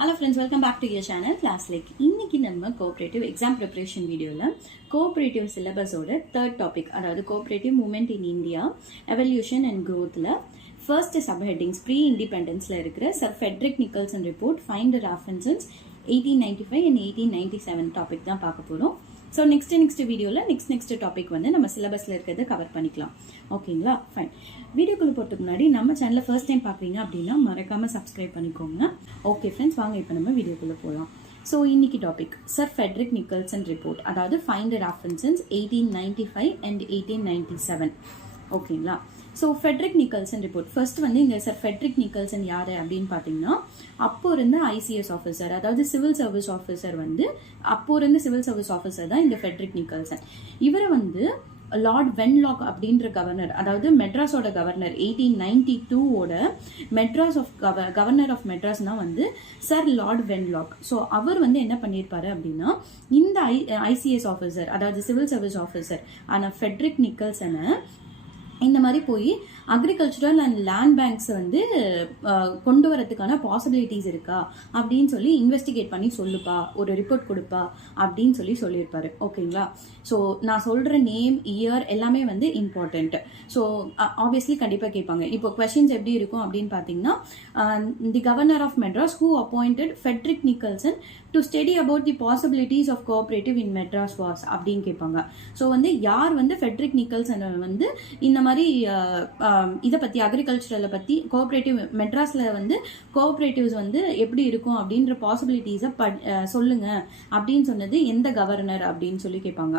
Hello friends, welcome back to your channel Class Lake. இன்னைக்கு நம்ம cooperative exam preparation videoல cooperative syllabus ஓட third topic, அதாவது cooperative movement in India, evolution and growthல first subheadings pre-independenceல இருக்கிற Sir Frederick Nicholson report, find the references 1895 and 1897 topic தான் பார்க்க போறோம். So next வீடியோவில் next topic வந்து நம்ம சிலபஸில் இருக்கிறத கவர் பண்ணிக்கலாம். ஓகேங்களா, ஃபைன். வீடியோக்குள்ள போகிறதுக்கு முன்னாடி நம்ம சேனலை ஃபர்ஸ்ட் டைம் பார்க்குறீங்க அப்படின்னா மறக்காமல் சப்ஸ்கிரைப் பண்ணிக்கோங்க. ஓகே ஃப்ரெண்ட்ஸ், வாங்க இப்போ நம்ம வீடியோக்குள்ளே போகலாம். ஸோ இன்னைக்கு topic sir Frederick Nicholson report, அதாவது ஃபைண்ட் த ரெஃபரன்சஸ் 1895 அண்ட் 1897. ஓகேங்களா. So Friedrich Nicholson report first வந்து இந்த சார் ஃபெட்ரிக் நிக்கல்சன் யாரு அப்படின்னு பார்த்தீங்கன்னா, அப்போ இருந்த ஐசிஎஸ் ஆஃபீஸர், அதாவது சிவில் சர்வீஸ் ஆஃபீஸர் வந்து அப்போ இருந்த சிவில் சர்வீஸ் ஆஃபீஸர் தான் இந்த ஃபெட்ரிக் நிக்கல்சன். இவரை வந்து லார்ட் வென்லாக் அப்படின்ற கவர்னர், அதாவது மெட்ராஸோட கவர்னர் 1892ஓட கவர்னர் ஆஃப் மெட்ராஸ் தான் வந்து சர் லார்ட் வென்லாக். ஸோ அவர் வந்து என்ன பண்ணியிருப்பாரு அப்படின்னா, இந்த ஐசிஎஸ் ஆஃபீஸர், அதாவது சிவில் சர்வீஸ் ஆஃபீஸர் ஆன ஃபெட்ரிக் நிக்கல்சனை இந்த மாதிரி போய் அக்ரிகல்ச்சரல் அண்ட் லேண்ட் பேங்க்ஸ் வந்து கொண்டு வரதுக்கான பாசிபிலிட்டிஸ் இருக்கா அப்படின்னு சொல்லி இன்வெஸ்டிகேட் பண்ணி சொல்லுப்பா, ஒரு ரிப்போர்ட் கொடுப்பா அப்படின்னு சொல்லியிருப்பாரு. ஓகேங்களா. ஸோ நான் சொல்ற நேம், இயர் எல்லாமே வந்து இம்பார்ட்டன்ட். ஸோ ஆப்வியஸ்லி கண்டிப்பாக கேட்பாங்க. இப்போ கொஸ்டின்ஸ் எப்படி இருக்கும் அப்படின்னு பார்த்தீங்கன்னா, the governor of Madras who appointed Frederick Nicholson to study about the possibilities of cooperative in Madras was அப்படின்னு கேட்பாங்க. ஸோ வந்து யார் வந்து ஃபெட்ரிக் நிக்கல்சன் வந்து இந்த மாதிரி இதை பத்தி, அக்ரிகல்ச்சரலை பத்தி, கோஆபரேட்டிவ் மெட்ராஸ்ல வந்து கோஆபரேட்டிவ்ஸ் வந்து எப்படி இருக்கும் அப்படின்ற பாசிபிலிட்டிஸை சொல்லுங்க அப்படின்னு சொன்னது எந்த கவர்னர் அப்படின்னு சொல்லி கேட்பாங்க.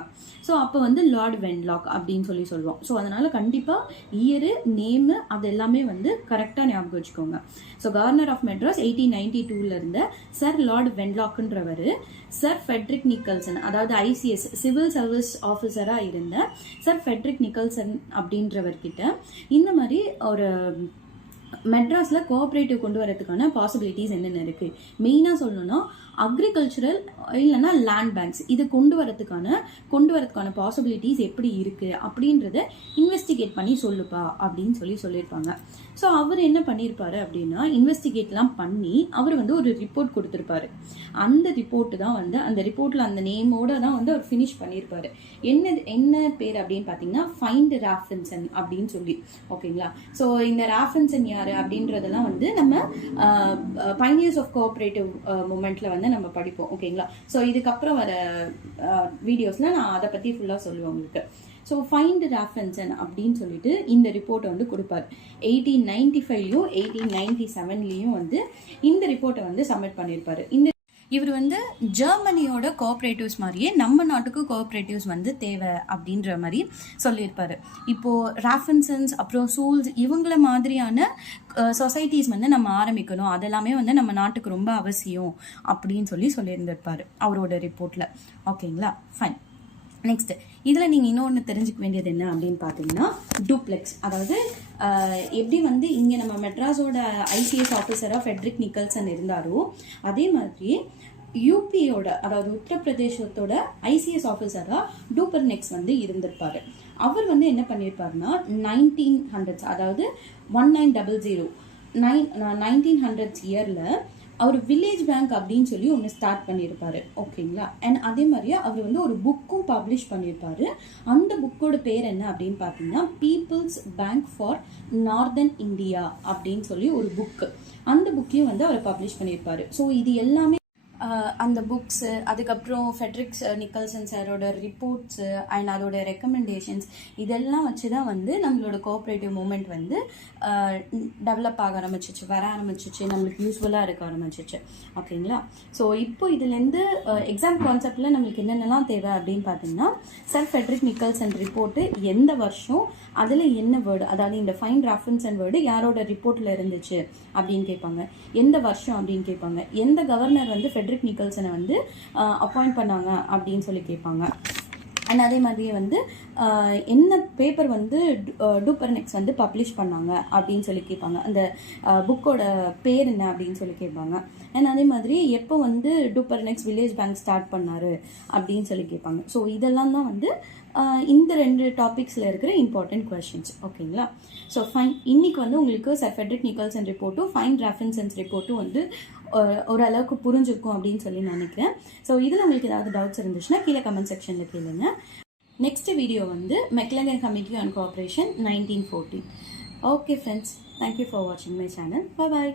ஸோ அப்போ வந்து லார்ட் வென்லாக் அப்படின்னு சொல்லுவோம். ஸோ அதனால கண்டிப்பா இயரு, நேமு அது எல்லாமே வந்து கரெக்டா ஞாபகம் வச்சுக்கோங்க. ஸோ கவர்னர் ஆஃப் மெட்ராஸ் 1892ல இருந்த சர் லார்ட் வென்லாக்ன்றவர் சர் ஃபெட்ரிக் நிக்கல்சன், அதாவது ஐசிஎஸ் சிவில் சர்வீஸ் ஆஃபீஸரா இருந்த சர் ஃபெட்ரிக் நிக்கல்சன் அப்படின்றவர்கிட்ட இந்த மாதிரி ஒரு மெட்ராஸ்ல கோஆபரேட்டிவ் கொண்டு வரதுக்கான பாசிபிலிட்டிஸ் என்னென்ன இருக்கு, மெயினா சொல்லணும்னா அக்ரிகல்ச்சரல் இல்லைன்னா லேண்ட் பேங்க்ஸ், இது கொண்டு வரதுக்கான பாசிபிலிட்டிஸ் எப்படி இருக்கு அப்படின்றத இன்வெஸ்டிகேட் பண்ணி சொல்லுப்பா அப்படின்னு சொல்லியிருப்பாங்க. ஸோ அவர் என்ன பண்ணியிருப்பாரு அப்படின்னா, இன்வெஸ்டிகேட்லாம் பண்ணி அவர் வந்து ஒரு ரிப்போர்ட் கொடுத்துருப்பாரு. அந்த ரிப்போர்ட் தான் வந்து, அந்த ரிப்போர்ட்ல அந்த நேமோட தான் வந்து அவர் ஃபினிஷ் பண்ணியிருப்பாரு. என்ன பேர் அப்படின்னு பார்த்தீங்கன்னா, ஃபைண்ட் ராஃபின்சன் அப்படின்னு சொல்லி. ஓகேங்களா. ஸோ இந்த ராஃபின்சன் யாரு அப்படின்றதெல்லாம் வந்து நம்ம பைனியர்ஸ் ஆஃப் கோஆபரேட்டிவ் மூமெண்ட்ல வந்து நம்ம படிப்போம். ஓகேங்களா. ஸோ இதுக்கப்புறம் வர வீடியோஸ்ல நான் அதை பத்தி ஃபுல்லா சொல்லுவேன் உங்களுக்கு. ஸோ ஃபைண்ட் ராஃபின்சன் அப்படின்னு சொல்லிட்டு இந்த ரிப்போர்ட்டை வந்து கொடுப்பாரு. 1895லையும் 1897லையும் வந்து இந்த ரிப்போர்ட்டை வந்து சப்மிட் பண்ணியிருப்பாரு. இவர் வந்து ஜெர்மனியோட கோஆபரேட்டிவ்ஸ் மாதிரியே நம்ம நாட்டுக்கு கோஆபரேட்டிவ்ஸ் வந்து தேவை அப்படின்ற மாதிரி சொல்லியிருப்பாரு. இப்போ ராஃபின்சன்ஸ், அப்புறம் சூல்ஸ், இவங்கள மாதிரியான சொசைட்டிஸ் வந்து நம்ம ஆரம்பிக்கணும், அதெல்லாமே வந்து நம்ம நாட்டுக்கு ரொம்ப அவசியம் அப்படின்னு சொல்லியிருந்திருப்பாரு அவரோட ரிப்போர்ட்ல. ஓகேங்களா, ஃபைன். நெக்ஸ்ட் இதுல நீங்க இன்னொன்று தெரிஞ்சுக்க வேண்டியது என்ன அப்படின்னு பாத்தீங்கன்னா, டூப்ளெக்ஸ், அதாவது எப்படி வந்து இங்க நம்ம மெட்ராஸோட ஐசிஎஸ் ஆஃபீஸரா ஃபெட்ரிக் நிக்கல்சன் இருந்தாரோ அதே மாதிரி யூபியோட, அதாவது உத்தரப்பிரதேசத்தோட ஐசிஎஸ் ஆஃபீஸரா டூப்பர்நெக்ஸ் வந்து இருந்திருப்பாரு. அவர் வந்து என்ன பண்ணியிருப்பாருன்னா 1900s, அதாவது 1900s இயர்ல அவர் வில்லேஜ் பேங்க் அப்படின்னு சொல்லி ஒன்று ஸ்டார்ட் பண்ணியிருப்பாரு. ஓகேங்களா. அண்ட் அதே மாதிரியே அவர் வந்து ஒரு புக்கும் பப்ளிஷ் பண்ணியிருப்பாரு. அந்த புக்கோட பேர் என்ன அப்படின்னு பார்த்தீங்கன்னா, people's bank for northern India அப்படின்னு சொல்லி ஒரு புக்கு. அந்த புக்கையும் வந்து அவர் பப்ளிஷ் பண்ணியிருப்பாரு. ஸோ இது எல்லாமே அந்த புக்ஸு, அதுக்கப்புறம் ஃபெட்ரிக் நிக்கல்சன் சாரோட ரிப்போர்ட்ஸு அண்ட் அதோட ரெக்கமெண்டேஷன்ஸ், இதெல்லாம் வச்சு தான் வந்து நம்மளோட கோஆப்ரேட்டிவ் மூமெண்ட் வந்து டெவலப் ஆக ஆரம்பிச்சிச்சு, வர ஆரம்பிச்சிச்சு, நம்மளுக்கு யூஸ்ஃபுல்லாக இருக்க ஆரம்பிச்சிச்சு. ஓகேங்களா. ஸோ இப்போ இதுலேருந்து எக்ஸாம் கான்செப்டில் நம்மளுக்கு என்னென்னலாம் தேவை அப்படின்னு பார்த்தீங்கன்னா, சர் ஃபெட்ரிக் நிக்கல்சன் ரிப்போர்ட்டு எந்த வருஷம், அதில் என்ன வேர்டு, அதாவது இந்த ஃபைண்ட் ரெஃபரன்ஸ் வேர்டு யாரோட ரிப்போர்ட்டில் இருந்துச்சு அப்படின்னு கேட்பாங்க, எந்த வருஷம் அப்படின்னு கேட்பாங்க, எந்த கவர்னர் வந்து ஃபெட்ரிக் நிக்கல்சனை வந்து அப்பாயிண்ட் பண்ணாங்க அப்படின்னு சொல்லி கேட்பாங்க. அண்ட் அதே மாதிரியே வந்து என்ன பேப்பர் வந்து டூப்பர்நெக்ஸ் வந்து பப்ளிஷ் பண்ணாங்க அப்படின்னு சொல்லி கேட்பாங்க, அந்த புக்கோட பேர் என்ன அப்படின்னு சொல்லி கேட்பாங்க. அண்ட் அதே மாதிரி எப்போ வந்து டூப்பர்நெக்ஸ் வில்லேஜ் பேங்க் ஸ்டார்ட் பண்ணாரு அப்படின்னு சொல்லி கேட்பாங்க. ஸோ இதெல்லாம் தான் வந்து இந்த ரெண்டு டாபிக்ஸில் இருக்கிற இம்பார்ட்டன்ட் கொஸ்டின்ஸ். ஓகேங்களா. ஸோ ஃபைன், இன்னைக்கு வந்து உங்களுக்கு சர் ஃபெட்ரிக் நிக்கல்சன் ரிப்போர்ட்டும் ஃபைண்ட் ராஃபின்சன்ஸ் ரிப்போர்ட்டும் வந்து ஓரளவுக்கு புரிஞ்சிருக்கும் அப்படின்னு சொல்லி நினைக்கிறேன். ஸோ இதில் உங்களுக்கு ஏதாவது டவுட்ஸ் இருந்துச்சுன்னா கீழே கமெண்ட் செக்ஷனில் கேளுங்க. நெக்ஸ்ட் வீடியோ வந்து McClenaghan committee on cooperation 1914. Okay friends, thank you for வாட்சிங் மை சேனல். பாய்.